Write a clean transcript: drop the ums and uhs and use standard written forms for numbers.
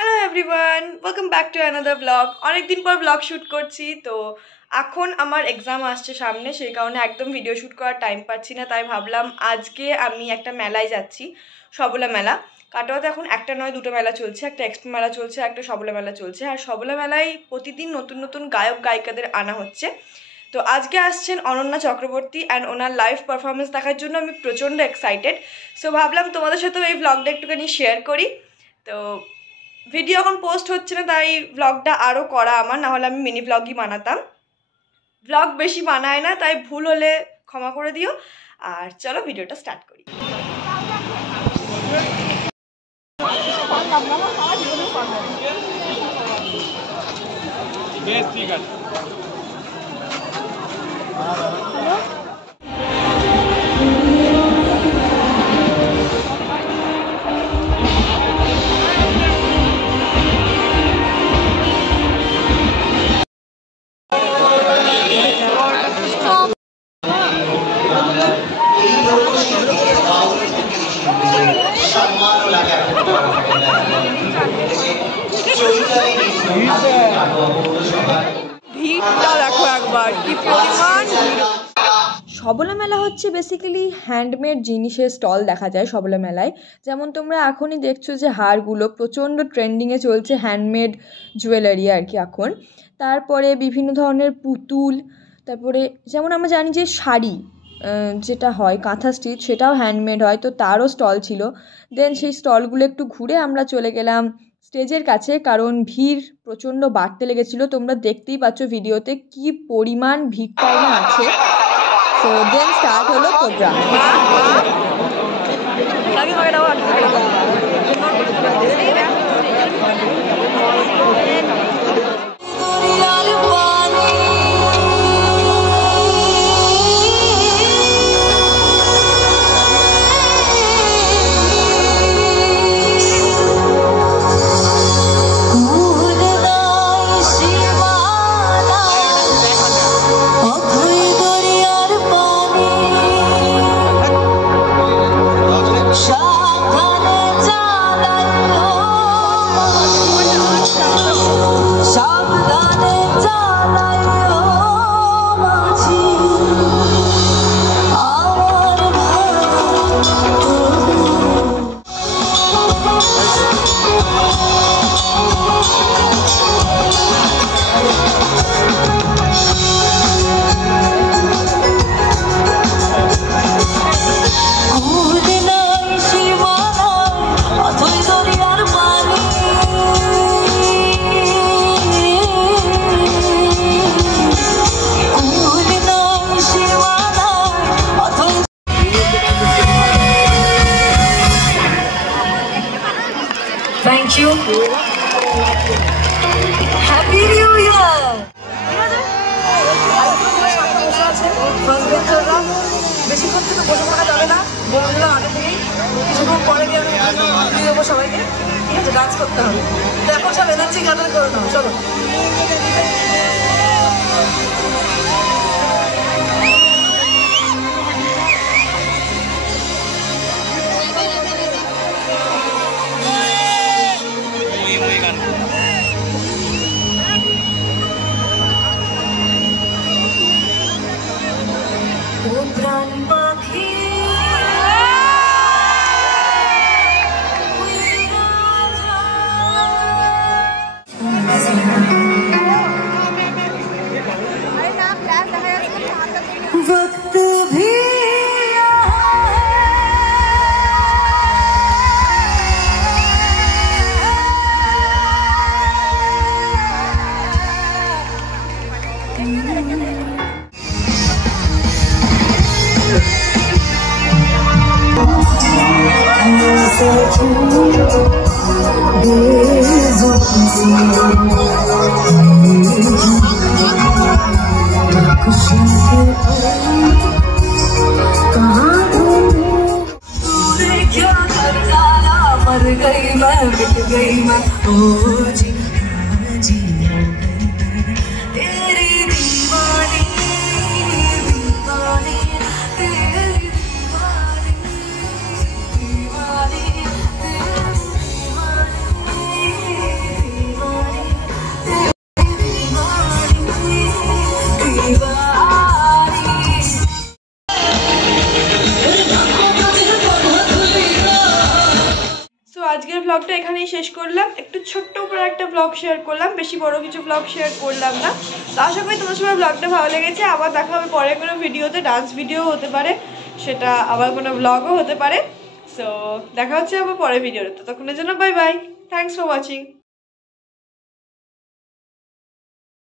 Hello everyone, welcome back to another blog. অনেকদিন পর blog shoot করছি। তো এখন আমার এক্সাম আসছে সামনে, সেই কারণে একদম ভিডিও শ্যুট করার টাইম পাচ্ছি না। তাই ভাবলাম আজকে আমি একটা মেলায় যাচ্ছি, সবলা মেলা। কাটোয়াতে এখন একটা নয় দুটো মেলা চলছে, একটা এক্সপো মেলা চলছে, একটা সবলা মেলা চলছে। আর সবলা মেলায় প্রতিদিন নতুন নতুন গায়ক গায়িকাদের আনা হচ্ছে। তো আজকে আসছেন Ananya Chakraborty and owner live performance দেখার জন্য আমি প্রচণ্ড এক্সাইটেড। সো ভাবলাম তোমাদের সাথেও এই ব্লগটা একটুখানি শেয়ার করি। তো ভিডিও এখন পোস্ট হচ্ছে না, তাই ব্লগটা আরও করা আমার, নাহলে আমি মিনি ব্লগই বানাতাম। ব্লগ বেশি বানায় না, তাই ভুল হলে ক্ষমা করে দিও। আর চলো ভিডিওটা স্টার্ট করি। ঠিক আছে। ভিড়টা দেখো একবার, কি পরিমাণ। সবলা মেলা হচ্ছে বেসিক্যালি হ্যান্ডমেড জিনিসের স্টল দেখা যায় সবলা মেলায়। যেমন তোমরা এখনই দেখছো যে হারগুলো প্রচণ্ড ট্রেন্ডিংয়ে চলছে, হ্যান্ডমেড জুয়েলারি আর কি এখন। তারপরে বিভিন্ন ধরনের পুতুল, তারপরে যেমন আমরা জানি যে শাড়ি যেটা হয় কাঁথা স্টিচ, সেটাও হ্যান্ডমেড হয়, তো তারও স্টল ছিল। দেন সেই স্টলগুলো একটু ঘুরে আমরা চলে গেলাম স্টেজের কাছে, কারণ ভিড় প্রচণ্ড বাড়তে লেগেছিলো। তোমরা দেখতেই পাচ্ছ ভিডিওতে কি পরিমাণ ভিড়টাই না আছে। তো দেন স্টার্ট হলো programme. Thank you. Happy New Year. বেশিক্ষণ থেকে বসে থাকা যাবে না, বন্ধুরা আগে থেকেই কিছুক্ষণ পরে গিয়ে আমি দিয়ে দেবো সবাইকে। ঠিক আছে, ডান্স করতে হবে। তো এখন সব এনার্জি গ্যাদার করে নাও, চলো। ব্লগটা এখানেই শেষ করলাম। একটু ছোট্ট করে একটা ব্লগ শেয়ার করলাম, বেশি বড় কিছু ব্লগ শেয়ার করলাম না। তো আশা করি তোমার সবার ব্লগটা ভালো লেগেছে। আবার দেখা হবে পরে কোনো ভিডিওতে, ডান্স ভিডিও হতে পারে, সেটা আবার কোনো ব্লগও হতে পারে। সো দেখা হচ্ছে আবার পরের ভিডিওতে, ততক্ষণের জন্য bye bye, thanks for watching.